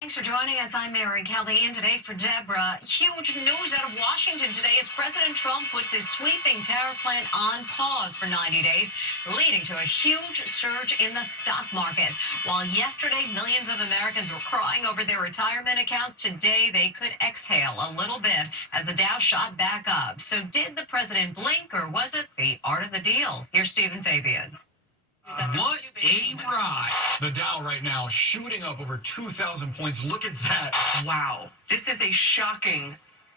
Thanks for joining us. I'm Mary Kelly, and today for Deborah, huge news out of Washington today as President Trump puts his sweeping tariff plan on pause for 90 days, leading to a huge surge in the stock market. While yesterday millions of Americans were crying over their retirement accounts, today they could exhale a little bit as the Dow shot back up. So did the president blink, or was it the art of the deal? Here's Stephen Fabian. What a ride. The Dow right now shooting up over 2,000 points. Look at that. Wow. This is a shocking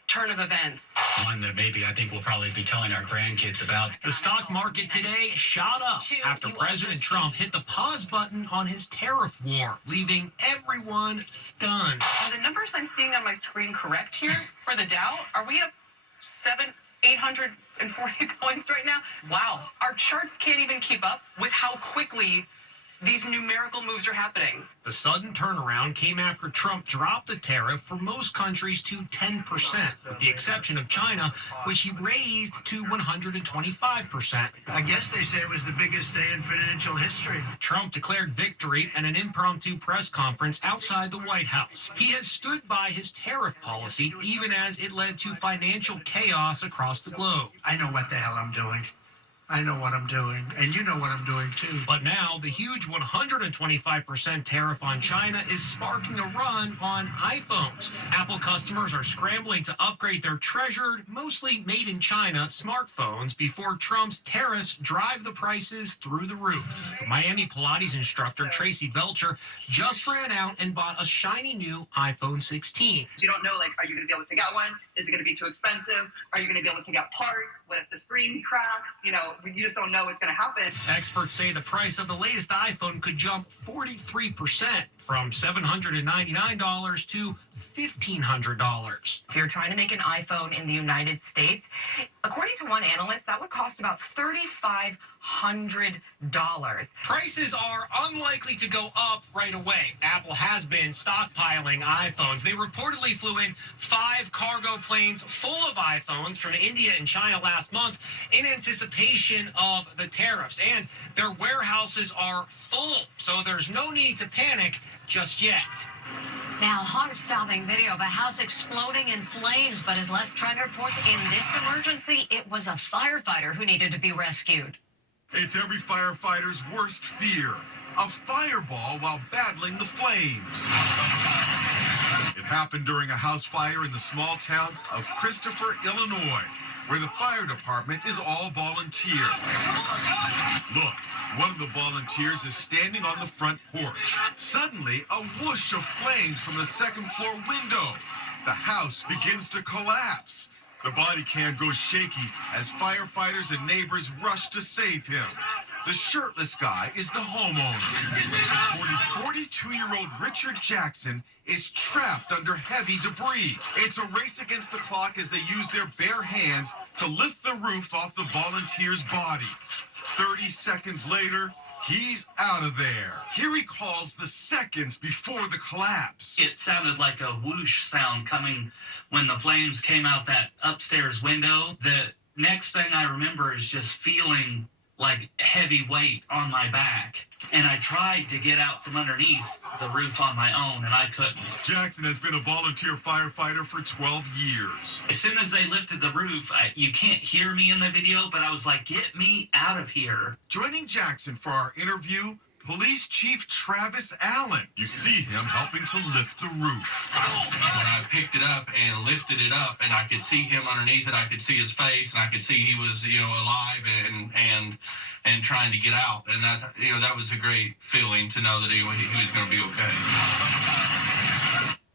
turn of events. One that maybe I think we'll probably be telling our grandkids about. The stock market today shot up after President Trump hit the pause button on his tariff war, leaving everyone stunned. Are the numbers I'm seeing on my screen correct here for the Dow? Are we up 840 points right now? Wow. Our charts can't even keep up with how quickly these numerical moves are happening. The sudden turnaround came after Trump dropped the tariff for most countries to 10%, with the exception of China, which he raised to 125%. I guess they say it was the biggest day in financial history. Trump declared victory at an impromptu press conference outside the White House. He has stood by his tariff policy, even as it led to financial chaos across the globe. I know what the hell I'm doing. I know what I'm doing, and you know what I'm doing too. But now, the huge 125% tariff on China is sparking a run on iPhones. Apple customers are scrambling to upgrade their treasured, mostly made in China, smartphones before Trump's tariffs drive the prices through the roof. The Miami Pilates instructor Tracy Belcher just ran out and bought a shiny new iPhone 16. You don't know, are you going to be able to take out one? Is it going to be too expensive? Are you going to be able to take out parts? What if the screen cracks? You just don't know what's going to happen. Experts say the price of the latest iPhone could jump 43% from $799 to $1,500. If you're trying to make an iPhone in the United States, according to one analyst, that would cost about $3,500. Prices are unlikely to go up right away. Apple has been stockpiling iPhones. They reportedly flew in 5 cargo planes full of iPhones from India and China last month in anticipation of the tariffs. And their warehouses are full, so there's no need to panic just yet. Now, heart-stopping video of a house exploding in flames, but as Les Trent reports, in this emergency, it was a firefighter who needed to be rescued. It's every firefighter's worst fear, a fireball while battling the flames. It happened during a house fire in the small town of Christopher, Illinois, where the fire department is all volunteer. Look. One of the volunteers is standing on the front porch. Suddenly, a whoosh of flames from the second floor window. The house begins to collapse. The body cam goes shaky as firefighters and neighbors rush to save him. The shirtless guy is the homeowner. 42-year-old Richard Jackson is trapped under heavy debris. It's a race against the clock as they use their bare hands to lift the roof off the volunteer's body. 30 seconds later, he's out of there. He recalls the seconds before the collapse. It sounded like a whoosh sound coming when the flames came out that upstairs window. The next thing I remember is just feeling like heavy weight on my back. And I tried to get out from underneath the roof on my own, and I couldn't. Jackson has been a volunteer firefighter for 12 years. As soon as they lifted the roof, you can't hear me in the video, but I was like, get me out of here. Joining Jackson for our interview, Police Chief Travis Allen. You see him helping to lift the roof. When I picked it up and lifted it up, and I could see him underneath it, I could see his face, and I could see he was, alive and trying to get out. And that's, that was a great feeling to know that he was going to be okay.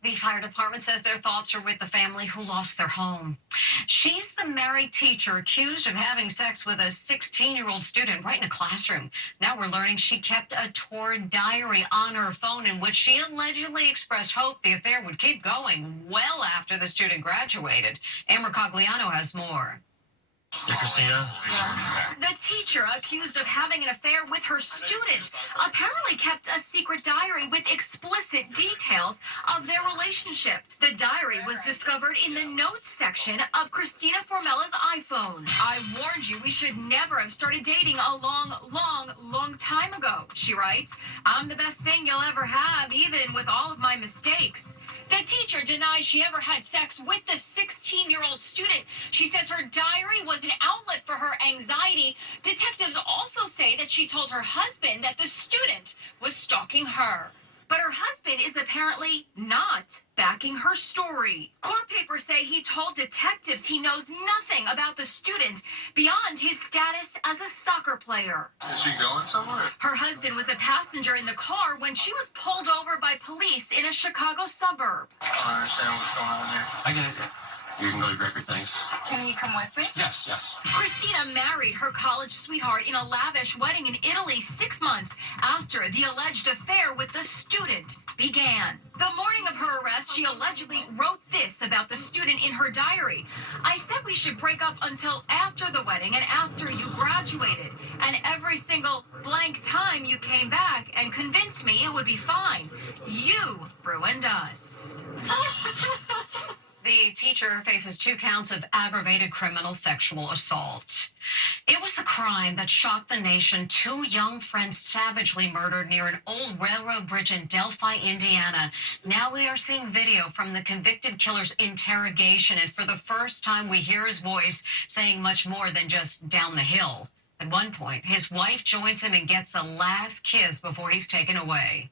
The fire department says their thoughts are with the family who lost their home. She's the married teacher accused of having sex with a 16-year-old student right in a classroom. Now we're learning she kept a torn diary on her phone in which she allegedly expressed hope the affair would keep going well after the student graduated. Amber Cogliano has more. Christina? The teacher accused of having an affair with her student apparently kept a secret diary with explicit details of their relationship. The The diary was discovered in the notes section of Christina Formella's iPhone. I warned you we should never have started dating a long time ago, she writes. I'm the best thing you'll ever have, even with all of my mistakes. The teacher denies she ever had sex with the 16-year-old student. She says her diary was an outlet for her anxiety. Detectives also say that she told her husband that the student was stalking her. But her husband is apparently not backing her story. Court papers say he told detectives he knows nothing about the student beyond his status as a soccer player. Is she going somewhere? Her husband was a passenger in the car when she was pulled over by police in a Chicago suburb. I don't understand what's going on here. I get it. You can go grab your things. Can you come with me? Yes. Christina married her college sweetheart in a lavish wedding in Italy 6 months after the alleged affair with the student began. The morning of her arrest, she allegedly wrote this about the student in her diary. I said we should break up until after the wedding and after you graduated. And every single blank time you came back and convinced me it would be fine. You ruined us. The teacher faces 2 counts of aggravated criminal sexual assault. It was the crime that shocked the nation. 2 young friends savagely murdered near an old railroad bridge in Delphi, Indiana. Now we are seeing video from the convicted killer's interrogation, and for the first time we hear his voice saying much more than just down the hill. At one point, his wife joins him and gets a last kiss before he's taken away.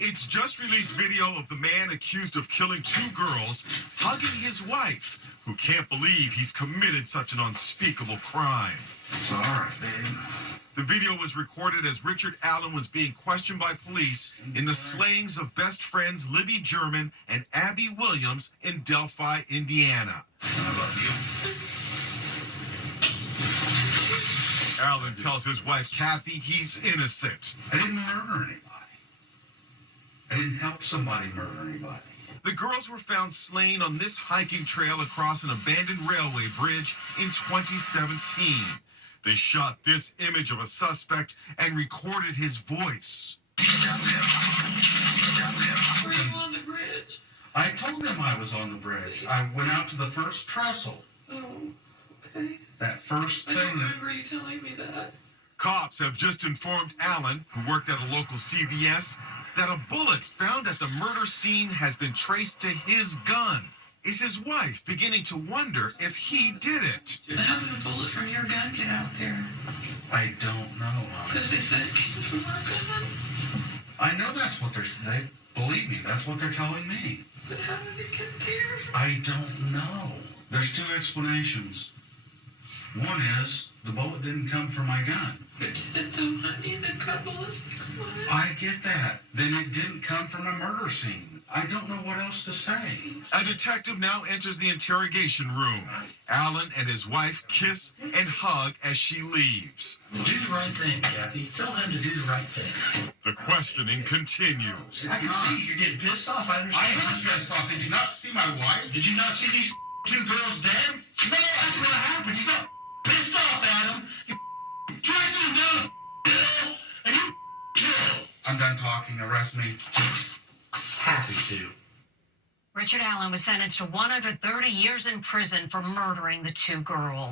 It's just released video of the man accused of killing 2 girls hugging his wife, who can't believe he's committed such an unspeakable crime. It's all right, baby. The video was recorded as Richard Allen was being questioned by police in the slayings of best friends Libby German and Abby Williams in Delphi, Indiana. I love you. Allen tells his wife Kathy he's innocent. I didn't murder anybody. I didn't help somebody murder anybody. The girls were found slain on this hiking trail across an abandoned railway bridge in 2017. They shot this image of a suspect and recorded his voice. Were you on the bridge? I told them I was on the bridge. I went out to the first trestle. Oh, okay. That first I thing don't that... remember you telling me that. Cops have just informed Allen, who worked at a local CVS, that a bullet found at the murder scene has been traced to his gun. Is his wife beginning to wonder if he did it? How did a bullet from your gun get out there? I don't know, honey. Because they said it came from our gun. I know that's what they believe me, that's what they're telling me. But how did it get there? I don't know. There's 2 explanations. One is, the bullet didn't come from my gun. But did it though, honey? They've got ballistics on it. I get that. Then it didn't come from a murder scene. I don't know what else to say. A detective now enters the interrogation room. Allen and his wife kiss and hug as she leaves. Do the right thing, Kathy. Tell him to do the right thing. The questioning continues. I can see you're getting pissed off. I understand. I am pissed off. Did you not see my wife? Did you not see these 2 girls dead? No, that's what happened. You got pissed off, Adam. You dragged them down the hill, and you killed. I'm done talking. Arrest me. Happy to. Richard Allen was sentenced to 130 years in prison for murdering the 2 girls.